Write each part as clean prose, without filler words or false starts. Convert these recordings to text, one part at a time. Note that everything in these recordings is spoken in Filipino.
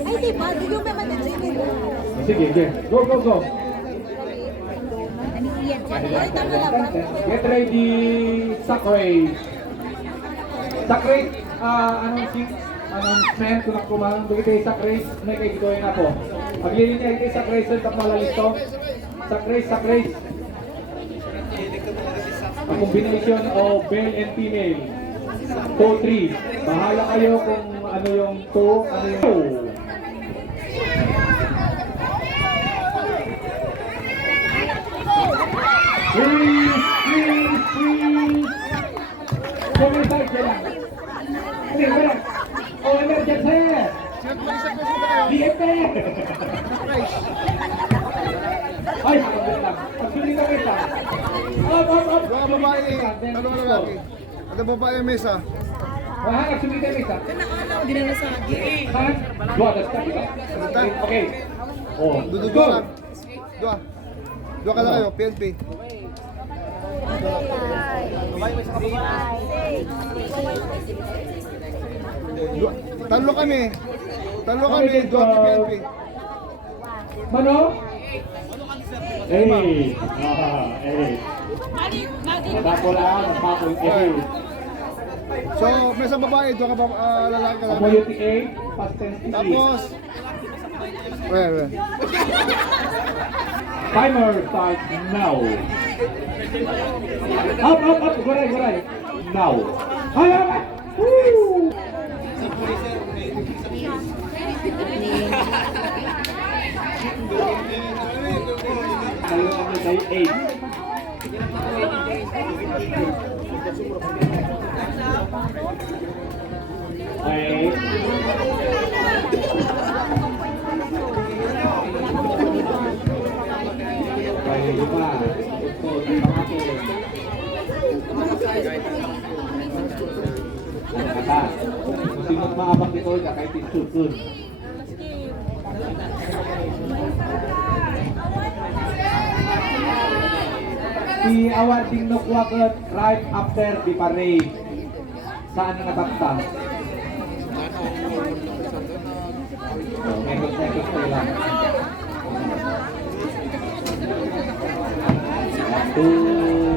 Ay, di ba? Di yung memang nagsinig. Sige, sige. Go, go, go. Get ready, Sakray. Sakray, announcement kung nakumalang bigay Sakray, may kay gawin na po. Paglilin niya kay Sakray, sa tapmalalisto. Sakray, Sakray. A combination of male and female. 2-3. Bahala kayo kung ano yung 2, ano yung 2. Freeze! Freeze! Freeze! Sumisay sila. Freeze, wala. Oh, emergency! DFP! Ay, sakabit lang. Pagsulit na kita. Up! Dua babae, talong lalaki. Ada babae yung mesa. Wah, nagsulit na kita. Hindi na nasagi. Han? Dua, das ka, diba? Okay. Oh, Dua lang. Dua ka lang kayo, PNP. Talo kami. Dua ka PNP. Mano? Eh. Matako lang, matako yung So, mesa babae, dua ka lalaki ka lang. Ako yung TA, past tense TA. Tapos, where? Timer starts now. Up. Guray. Now. Ay! Woo! Tayo kami kay 8. Ay. Kaya lima. Ito, di ako. Kata. Kung sino't maabang dito, kahit isusud. The awarding no kwakot right after the parade. Saan na natakta? Megot ko lang. 2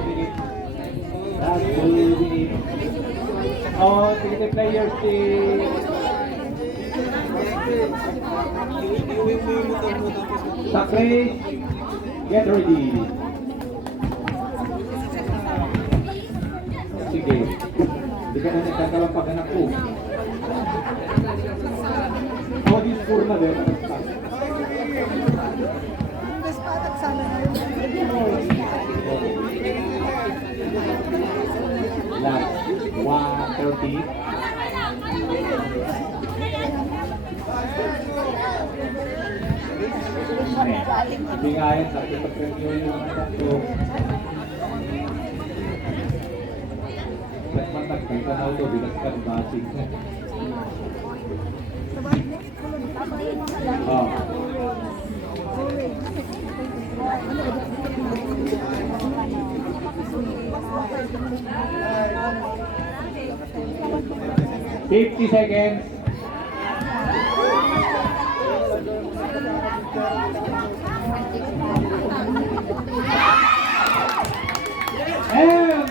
minutes. Last 2 minutes. Oh, sige players si Sakray, get ready. Sige. Hindi ka na nagkakalang pag-anak ko. Oh, di score na din. Last 1:30. Hindi nga yan, sakit sa premyo yung mga tatlo. Ba't matagpag ka na ito, bilas ka ng basing. Oh. $50 seconds. And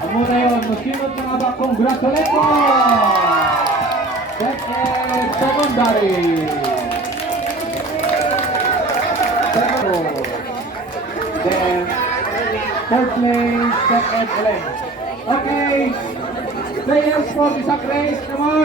amo na yun, masinot mga ba, congratulations! That is secondary. Then third place, second 11. Okay, players for the sack race, come on.